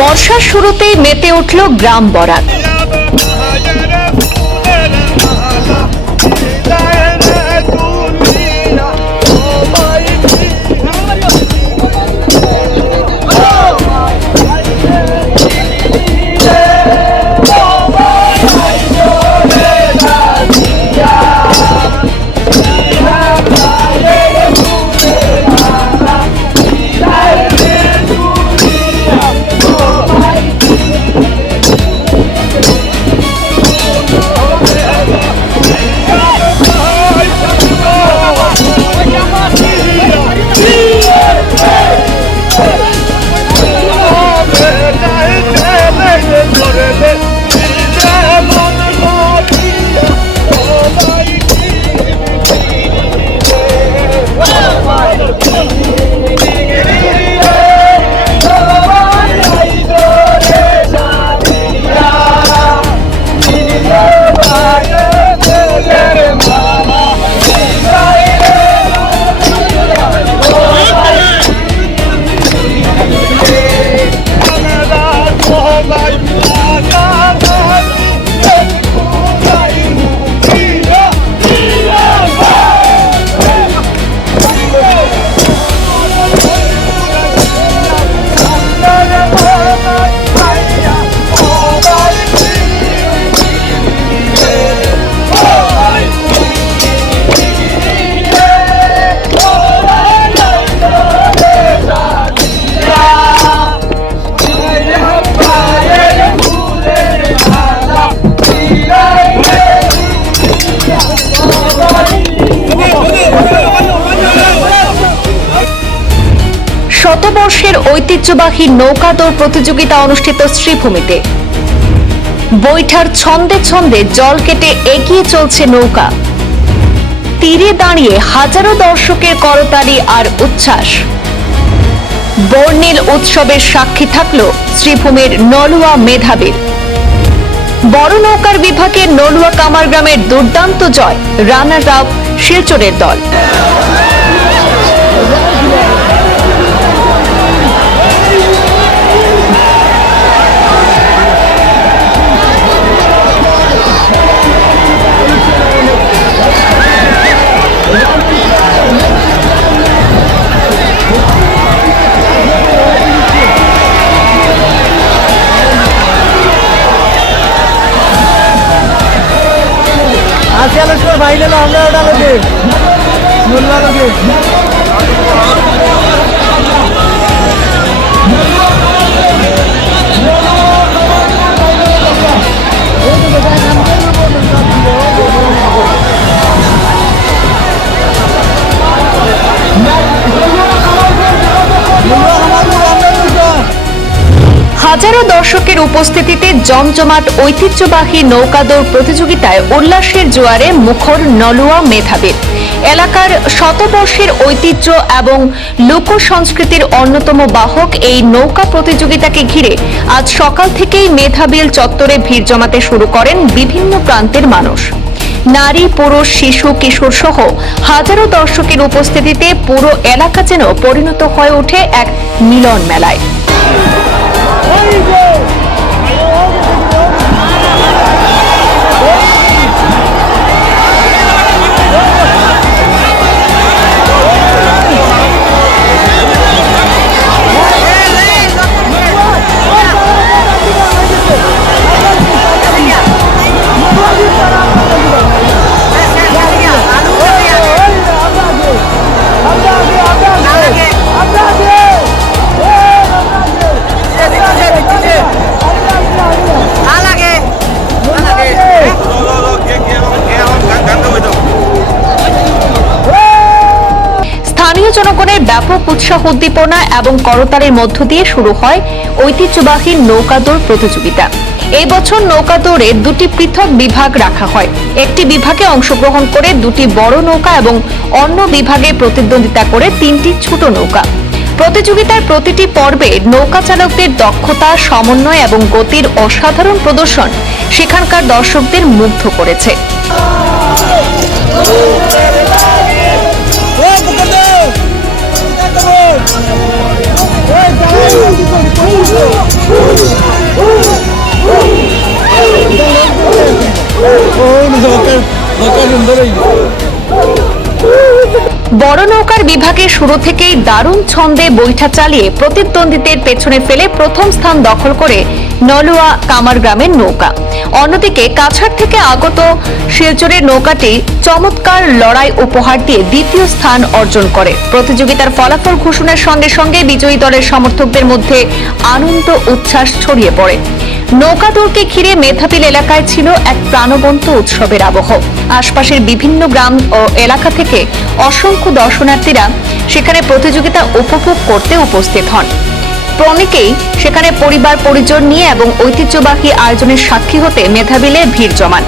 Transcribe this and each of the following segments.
বর্ষার শুরুতেই মেতে উঠল গ্রাম বরাত। শতবর্ষের ঐতিহ্যবাহী নৌকা দৌড় প্রতিযোগিতা অনুষ্ঠিত শ্রীভূমিতে। বৈঠার ছন্দে ছন্দে জল কেটে এগিয়ে চলছে নৌকা। তীরে দাঁড়িয়ে হাজারো দর্শকের করতালি আর উচ্ছ্বাস। বর্ণিল উৎসবের সাক্ষী থাকল শ্রীভূমির নলুয়া মেধাবীর। বড় নৌকার বিভাগে নলুয়া কামার গ্রামের দুর্দান্ত জয়, রানার আপ শিলচরের দল। হাজারো দর্শকের উপস্থিতিতে জমজমাট ঐতিহ্যবাহী নৌকা দৌড় প্রতিযোগিতায় উল্লাসের জোয়ারে মুখর নলুয়া মেধাবীর। এলাকার শতবর্ষের ঐতিহ্য এবং লোক সংস্কৃতির অন্যতম বাহক এই নৌকা প্রতিযোগিতাকে ঘিরে আজ সকাল থেকেই মেধাবীল চত্বরে ভিড় জমাতে শুরু করেন বিভিন্ন প্রান্তের মানুষ। নারী, পুরুষ, শিশু, কিশোর সহ হাজারো দর্শকের উপস্থিতিতে পুরো এলাকা যেন পরিণত হয়ে ওঠে এক মিলন মেলায়। জনগণের ব্যাপক উৎসাহ উদ্দীপনা এবং করতালির মধ্য দিয়ে শুরু হয় ঐতিহ্যবাহী নৌকা দৌড় প্রতিযোগিতা। এই বছর নৌকা দৌড়ে দুটি পৃথক বিভাগ রাখা হয়। একটি বিভাগে অংশগ্রহণ করে দুটি বড় নৌকা এবং অন্য বিভাগে প্রতিদ্বন্দ্বিতা করে তিনটি ছোট নৌকা। প্রতিযোগিতার প্রতিটি পর্বে নৌকা চালকদের দক্ষতা, সমন্বয় এবং গতির অসাধারণ প্রদর্শন সেখানকার দর্শকদের মুগ্ধ করেছে। বিভাগে শুরু থেকেই দারুণ ছন্দে বৈঠা চালিয়ে প্রতিদ্বন্দ্বীদের পেছনে ফেলে প্রথম স্থান দখল করে নলুয়া কামার গ্রামের নৌকা। অন্যদিকে কাছাড় থেকে আগত শিলচরের নৌকাটি চমৎকার লড়াই উপহার দিয়ে দ্বিতীয় স্থান অর্জন করে। প্রতিযোগিতার ফলাফল ঘোষণার সঙ্গে সঙ্গে বিজয়ী দলের সমর্থকদের মধ্যে আনন্দ উচ্ছ্বাস ছড়িয়ে পড়ে। নৌকা দৌড়কে ঘিরে মেধাবিল এলাকায় ছিল এক প্রাণবন্ত উৎসবের আবহ। আশপাশের বিভিন্ন গ্রাম ও এলাকা থেকে অসংখ্য দর্শনার্থীরা সেখানে প্রতিযোগিতা উপভোগ করতে উপস্থিত হন। অনেকেই সেখানে পরিবার পরিজন নিয়ে এবং ঐতিহ্যবাহী আয়োজনের সাক্ষী হতে মেধাবিলে ভিড় জমান।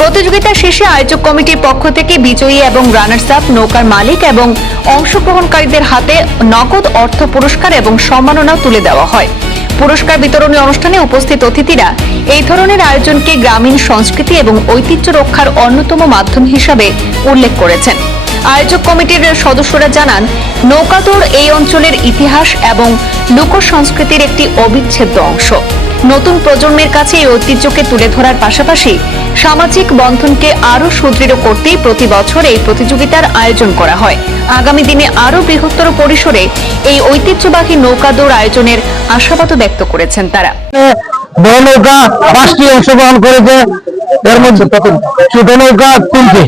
প্রতিযোগিতা শেষে আয়োজক কমিটির পক্ষ থেকে বিজয়ী এবং রানার্স আপ নৌকার মালিক এবং অংশগ্রহণকারীদের হাতে নগদ অর্থ পুরস্কার এবং সম্মাননা তুলে দেওয়া হয়। পুরস্কার বিতরণী অনুষ্ঠানে উপস্থিত অতিথিরা এই ধরনের আয়োজনকে গ্রামীণ সংস্কৃতি এবং ঐতিহ্য রক্ষার অন্যতম মাধ্যম হিসাবে উল্লেখ করেছেন। আয়োজক কমিটির সদস্যরা জানান, নৌকাদৌড় এই অঞ্চলের ইতিহাস এবং লোক সংস্কৃতির একটি অবিচ্ছেদ্য অংশ। নতুন প্রজন্মের কাছে এই ঐতিহ্যকে তুলে ধরার পাশাপাশি সামাজিক বন্ধনকে আরো সুদৃঢ় করতেই প্রতি বছর এই প্রতিযোগিতার আয়োজন করা হয়। আগামী দিনে আরো বৃহত্তর পরিসরে এই ঐতিহ্যবাহী নৌকা দৌড় আয়োজনের আশাবাদ ব্যক্ত করেছেন তারা। বড় নৌকা 5টি অংশগ্রহণ করেছে, এর মধ্যে ছোট নৌকা 3টি।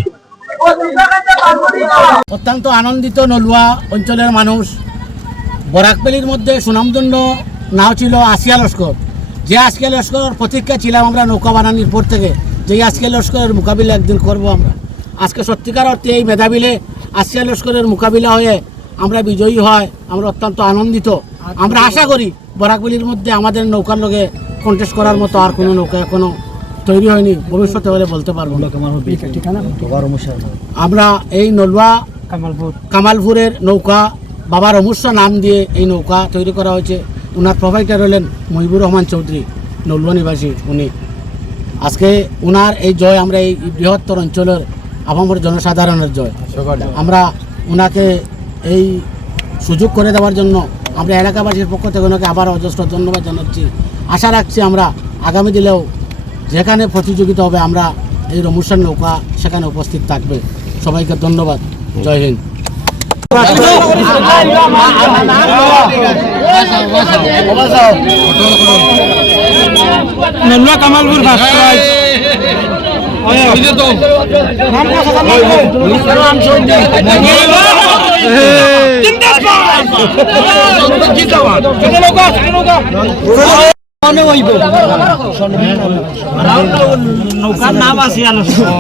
অত্যন্ত আনন্দিত নলুয়া অঞ্চলের মানুষ। বরাকবেলির মধ্যে সুনামধন্য নাও ছিল আসিয়া লস্কর। যে আসিয়া লস্কর প্রতীক্ষা ছিলাম আমরা নৌকা বানানোর পর থেকে, যে আসিয়া লস্করের মোকাবিলা একদিন করব আমরা। আজকে সত্যিকার অর্থে এই মেধাবিলে আসিয়া লস্করের মোকাবিলা হয়ে আমরা বিজয়ী হয়, আমরা অত্যন্ত আনন্দিত। আমরা আশা করি বরাকবেলির মধ্যে আমাদের নৌকার লগে কন্টেস্ট করার মতো আর কোনো নৌকা এখনো তৈরি হয়নি, ভবিষ্যতে হলে বলতে পারবো। আমরা এই নলুয়া কামালপুরের নৌকা বাবা রমুসা নাম দিয়ে এই নৌকা তৈরি করা হয়েছে। ওনার প্রোভাইডার হলেন মহিবুর রহমান চৌধুরী, নলুয়া নিবাসী উনি। আজকে ওনার এই জয় আমরা এই বৃহত্তর অঞ্চলের আপামর জনসাধারণের জয়। আমরা ওনাকে এই সুযোগ করে দেওয়ার জন্য আমরা এলাকাবাসীর পক্ষ থেকে ওনাকে আবার অজস্র ধন্যবাদ জানাচ্ছি। আশা রাখছি আমরা আগামী দিনেও যেখানে প্রতিযোগিতা হবে আমরা এই রমুসার নৌকা সেখানে উপস্থিত থাকবে। সবাইকে ধন্যবাদ। জয় হিন্দ। নলুয়া কামালপুর নৌকার নাম আছে আলোচনা।